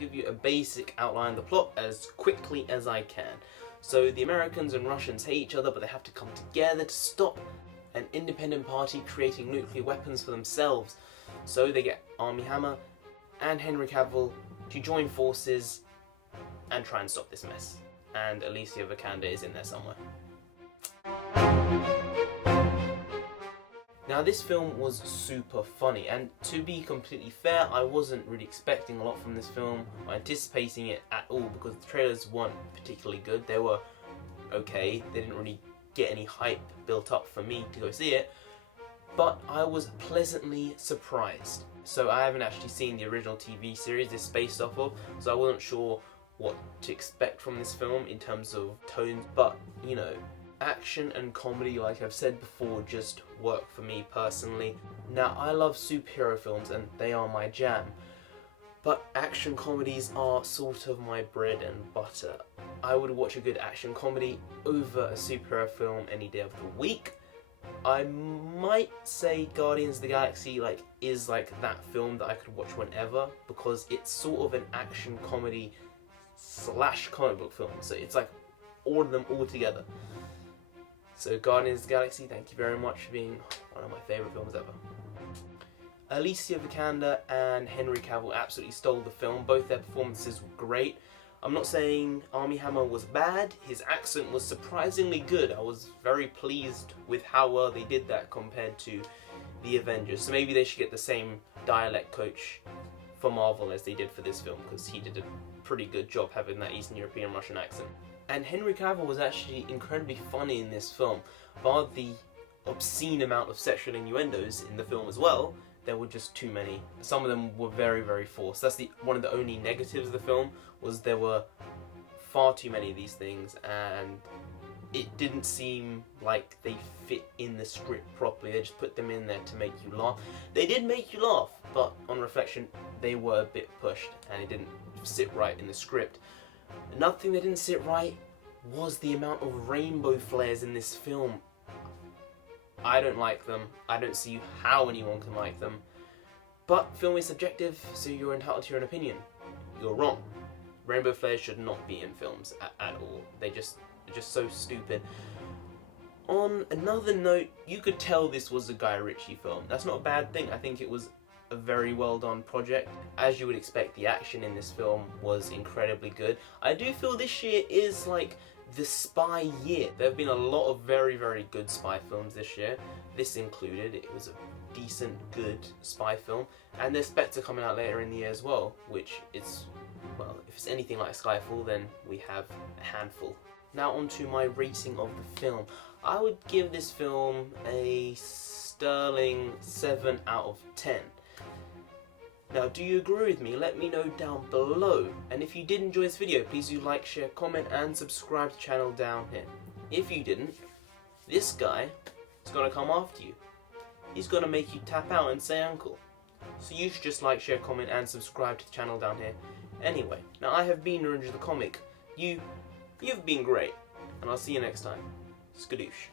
give you a basic outline of the plot as quickly as I can. So the Americans and Russians hate each other, but they have to come together to stop an independent party creating nuclear weapons for themselves. So they get Armie Hammer and Henry Cavill to join forces and try and stop this mess. And Alicia Vikander is in there somewhere. Now this film was super funny, and to be completely fair, I wasn't really expecting a lot from this film or anticipating it at all, because the trailers weren't particularly good. They were okay, they didn't really get any hype built up for me to go see it, but I was pleasantly surprised. So I haven't actually seen the original TV series this is based off of, so I wasn't sure what to expect from this film in terms of tones, but you know, action and comedy, like I've said before, just work for me personally. Now, I love superhero films and they are my jam, but action comedies are sort of my bread and butter. I would watch a good action comedy over a superhero film any day of the week. I might say Guardians of the Galaxy is that film that I could watch whenever, because it's sort of an action comedy / comic book film, so it's like all of them all together. So Guardians of the Galaxy, thank you very much for being one of my favourite films ever. Alicia Vikander and Henry Cavill absolutely stole the film. Both their performances were great. I'm not saying Armie Hammer was bad, his accent was surprisingly good. I was very pleased with how well they did that compared to the Avengers. So maybe they should get the same dialect coach for Marvel as they did for this film, because he did a pretty good job having that Eastern European Russian accent. And Henry Cavill was actually incredibly funny in this film. Bar the obscene amount of sexual innuendos in the film as well, there were just too many. Some of them were very, very forced. That's one of the only negatives of the film, was there were far too many of these things, and it didn't seem like they fit in the script properly. They just put them in there to make you laugh. They did make you laugh, but on reflection, they were a bit pushed, and it didn't sit right in the script. Another thing that didn't sit right was the amount of rainbow flares in this film. I don't like them. I don't see how anyone can like them. But film is subjective, so you're entitled to your own opinion. You're wrong. Rainbow flares should not be in films at all. They're just so stupid. On another note, you could tell this was a Guy Ritchie film. That's not a bad thing. I think it was a very well done project. As you would expect, the action in this film was incredibly good. I do feel this year is like the spy year. There have been a lot of very, very good spy films this year. This included. It was a decent, good spy film. And there's Spectre coming out later in the year as well, which is, well, if it's anything like Skyfall, then we have a handful. Now on to my rating of the film. I would give this film a sterling 7 out of 10. Now, do you agree with me? Let me know down below. And if you did enjoy this video, please do like, share, comment, and subscribe to the channel down here. If you didn't, this guy is going to come after you. He's going to make you tap out and say uncle. So you should just like, share, comment, and subscribe to the channel down here. Anyway, now I have been Narendra the Comic. You've been great. And I'll see you next time. Skadoosh.